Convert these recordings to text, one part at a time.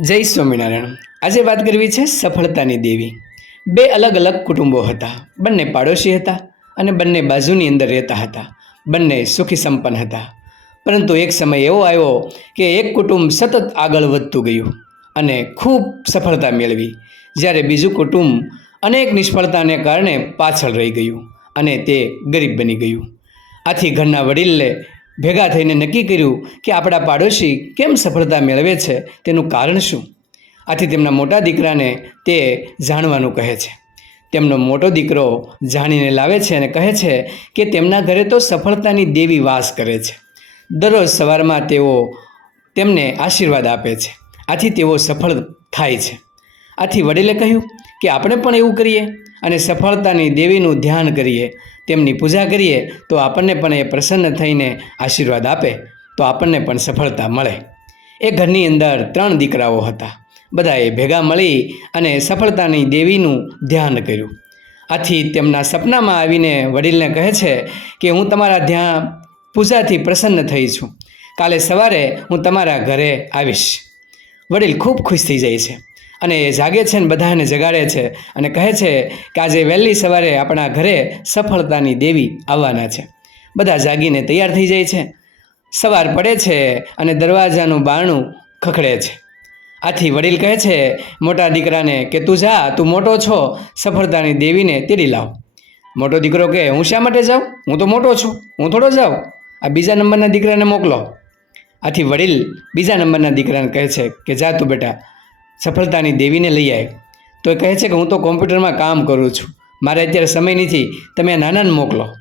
જય સ્વામિનારાયણ. આજે વાત કરવી છે સફળતાની દેવી. બે અલગ અલગ કુટુંબો હતા. બંને પાડોશી હતા અને બંને બાજુની અંદર રહેતા હતા. બંને સુખી સંપન્ન હતા. પરંતુ એક સમય એવો આવ્યો કે એક કુટુંબ સતત આગળ વધતું ગયું અને ખૂબ સફળતા મેળવી. જ્યારે બીજું કુટુંબ અનેક નિષ્ફળતાને કારણે પાછળ રહી ગયું અને તે ગરીબ બની ગયું. આથી ઘરના વડીલે ભેગા થઈને નક્કી કર્યું કે આપણા પાડોશી કેમ સફળતા મેળવે છે, તેનું કારણ શું? આથી તેમના મોટા દીકરાને તે જાણવાનું કહે છે. તેમનો મોટો દીકરો જાણીને લાવે છે અને કહે છે કે તેમના ઘરે તો સફળતાની દેવી વાસ કરે છે. દરરોજ સવારમાં તેઓ તેમને આશીર્વાદ આપે છે. આથી તેઓ સફળ થાય છે. આથી વડીલે કહ્યું કે આપણે પણ એવું કરીએ અને સફળતાની દેવીનું ધ્યાન કરીએ, તેમની પૂજા કરીએ, તો આપણને પણ એ પ્રસન્ન થઈને આશીર્વાદ આપે, તો આપણને પણ સફળતા મળે. એ ઘરની અંદર ત્રણ દીકરાઓ હતા. બધાએ ભેગા મળી અને સફળતાની દેવીનું ધ્યાન કર્યું. આથી તેમના સપનામાં આવીને વડીલને કહે છે કે હું તમારા ધ્યાન પૂજાથી પ્રસન્ન થઈ છું. કાલે સવારે હું તમારા ઘરે આવીશ. વડીલ ખૂબ ખુશ થઈ જાય છે. અને એ જાગે છે ને બધાને જગાડે છે અને કહે છે કે આજે વહેલી સવારે આપણા ઘરે સફળતાની દેવી આવવાના છે. બધા જાગીને તૈયાર થઈ જાય છે. સવાર પડે છે અને દરવાજાનું બારણું ખખડે છે. આથી વડીલ કહે છે, મોટા દીકરાને કે તું જા, તું મોટો છો, સફળતાની દેવીને તેડી લાવ. મોટો દીકરો કહે હું શા માટે જાઉં? હું તો મોટો છું, હું થોડો જાઉં. આ બીજા નંબરના દીકરાને મોકલો. આથી વડીલ બીજા નંબરના દીકરાને કહે છે કે, જા તું બેટા સફળતાની દેવીને લઈ આવે તો એ કહે છે કે હું તો કોમ્પ્યુટરમાં કામ કરું છું. મારે અત્યારે સમય નથી, તમે નાનાને મોકલો.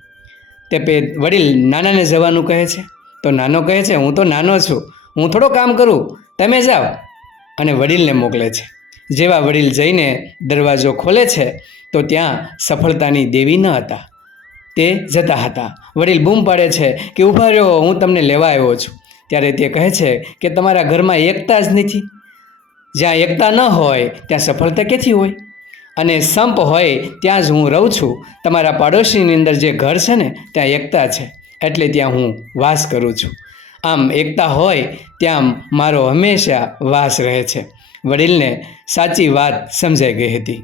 તે પે વડીલ નાનાને જવાનું કહે છે. તો નાનો કહે છે, હું તો નાનો છું, હું થોડો કામ કરું, તમે જાઓ. અને વડીલને મોકલે છે. જેવા વડીલ જઈને દરવાજો ખોલે છે, તો ત્યાં સફળતાની દેવી ન હતા. તે જતા હતા. વડીલ બૂમ પાડે છે કે ઊભા રહ્યો હું તમને લેવા આવ્યો છું. ત્યારે તે કહે છે કે, તમારા ઘરમાં એકતા જ નથી. જ્યાં એકતા ન હોય, ત્યાં સફળતા ક્યાંથી હોય? અને સંપ હોય, ત્યાં જ હું રહું છું. તમારા પાડોશીની અંદર જે ઘર છે ને, ત્યાં એકતા છે. એટલે ત્યાં હું વાસ કરું છું. આમ એકતા હોય, ત્યાં મારો હંમેશા વાસ રહે છે. વડીલને સાચી વાત સમજાઈ ગઈ હતી.